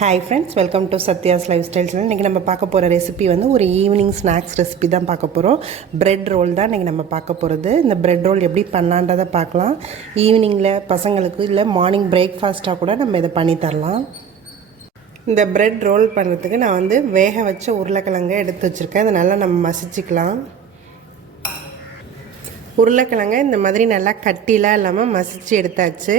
Hi friends, welcome to Sathya's life style channel. இன்றைக்கி நம்ம பார்க்க போகிற ரெசிபி வந்து ஒரு ஈவினிங் ஸ்நாக்ஸ் ரெசிபி தான் பார்க்க போகிறோம். பிரெட் ரோல் தான் இன்றைக்கி நம்ம பார்க்க போகிறது. இந்த பிரெட் ரோல் எப்படி பண்ணலான்றதை பார்க்கலாம். ஈவினிங்கில் பசங்களுக்கு இல்லை மார்னிங் பிரேக்ஃபாஸ்ட்டாக கூட நம்ம இதை பண்ணி தரலாம். இந்த பிரெட் ரோல் பண்ணுறதுக்கு நான் வந்து வேக வச்ச உருளைக்கிழங்கை எடுத்து வச்சுருக்கேன். அதை நல்லா நம்ம மசிச்சுக்கலாம். உருளைக்கிழங்கை இந்த மாதிரி நல்லா கட்டிலாம் இல்லாமல் மசித்து எடுத்தாச்சு.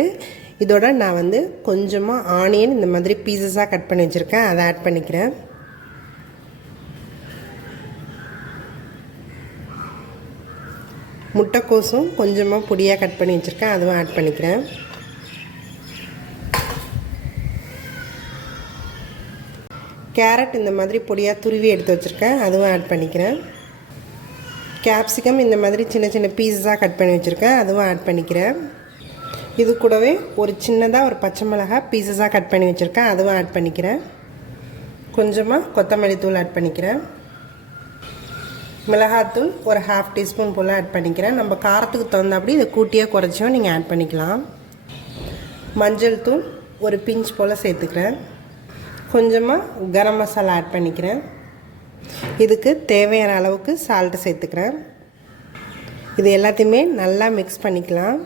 இதோட நான் வந்து கொஞ்சமாக ஆனியன் இந்த மாதிரி பீசஸாக கட் பண்ணி வச்சுருக்கேன், அதை ஆட் பண்ணிக்கிறேன். முட்டைக்கோசும் கொஞ்சமாக பொடியாக கட் பண்ணி வச்சுருக்கேன், அதுவும் ஆட் பண்ணிக்கிறேன். கேரட் இந்த மாதிரி பொடியாக துருவி எடுத்து வச்சுருக்கேன், அதுவும் ஆட் பண்ணிக்கிறேன். கேப்சிகம் இந்த மாதிரி சின்ன சின்ன பீஸஸாக கட் பண்ணி வச்சுருக்கேன், அதுவும் ஆட் பண்ணிக்கிறேன். இது கூடவே ஒரு சின்னதாக ஒரு பச்சை மிளகாய் பீசஸாக கட் பண்ணி வச்சுருக்கேன், அதுவும் ஆட் பண்ணிக்கிறேன். கொஞ்சமாக கொத்தமல்லி தூள் ஆட் பண்ணிக்கிறேன். மிளகாத்தூள் ஒரு 1/2 டீஸ்பூன் போல் ஆட் பண்ணிக்கிறேன். நம்ம காரத்துக்கு தகுந்தபடி இதை கூட்டியோ குறைச்சியோ நீங்கள் ஆட் பண்ணிக்கலாம். மஞ்சள் தூள் ஒரு பிஞ்ச் போல் சேர்த்துக்கிறேன். கொஞ்சமாக கரம் மசாலா ஆட் பண்ணிக்கிறேன். இதுக்கு தேவையான அளவுக்கு சால்ட்டு சேர்த்துக்கிறேன். இது எல்லாத்தையுமே நல்லா மிக்ஸ் பண்ணிக்கலாம்.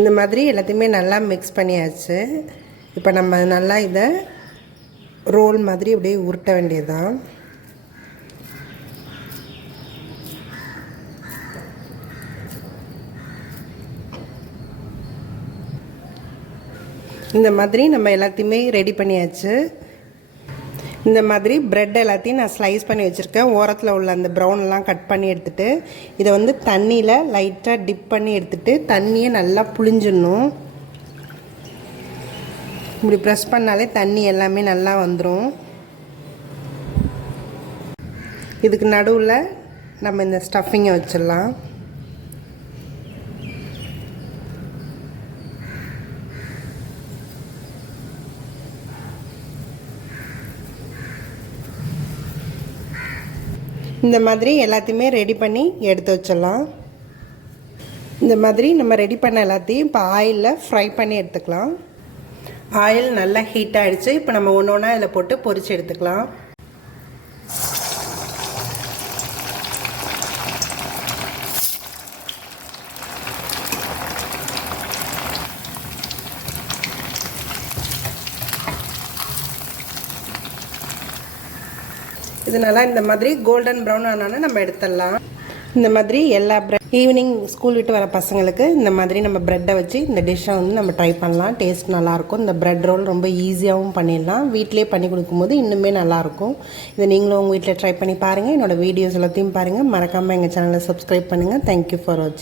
இந்த மாதிரி எல்லாத்தையுமே நல்லா மிக்ஸ் பண்ணியாச்சு. இப்போ நம்ம நல்லா இதை ரோல் மாதிரி அப்படியே உருட்ட வேண்டியதுதான். இந்த மாதிரி நம்ம எல்லாத்தையுமே ரெடி பண்ணியாச்சு. இந்த மாதிரி ப்ரெட் எல்லாத்தையும் நான் ஸ்லைஸ் பண்ணி வச்சுருக்கேன். ஓரத்தில் உள்ள அந்த ப்ரௌன்லாம் கட் பண்ணி எடுத்துகிட்டு இதை வந்து தண்ணியில் லைட்டாக டிப் பண்ணி எடுத்துகிட்டு தண்ணியை நல்லா புழிஞ்சிடணும். இப்படி ப்ரெஸ் பண்ணாலே தண்ணி எல்லாமே நல்லா வந்துடும். இதுக்கு நடுவில் நம்ம இந்த ஸ்டஃபிங்கை வச்சிடலாம். இந்த மாதிரி எல்லாத்தையுமே ரெடி பண்ணி எடுத்து வச்சிடலாம். இந்த மாதிரி நம்ம ரெடி பண்ண எல்லாத்தையும் இப்போ ஆயிலில் ஃப்ரை பண்ணி எடுத்துக்கலாம். ஆயில் நல்லா ஹீட் ஆகிடுச்சு. இப்போ நம்ம ஒன்று ஒன்றா இதில் போட்டு பொரித்து எடுத்துக்கலாம். இதனால் இந்த மாதிரி கோல்டன் ப்ரௌன் ஆனாலும் நம்ம எடுத்துடலாம். இந்த மாதிரி எல்லா ஈவினிங் ஸ்கூல் விட்டு வர பசங்களுக்கு இந்த மாதிரி நம்ம ப்ரெட்டை வச்சு இந்த டிஷ்ஷை வந்து நம்ம ட்ரை பண்ணலாம். டேஸ்ட் நல்லாயிருக்கும். இந்த ப்ரெட் ரோல் ரொம்ப ஈஸியாகவும் பண்ணிடலாம். வீட்டிலே பண்ணி கொடுக்கும்போது இன்னுமே நல்லாயிருக்கும். இதை நீங்களும் உங்கள் வீட்டில் ட்ரை பண்ணி பாருங்கள். என்னோடய வீடியோஸ் எல்லாத்தையும் பாருங்கள். மறக்காமல் எங்கள் சேனலை சப்ஸ்கிரைப் பண்ணுங்கள். தேங்க்யூ ஃபார் வாட்சிங்.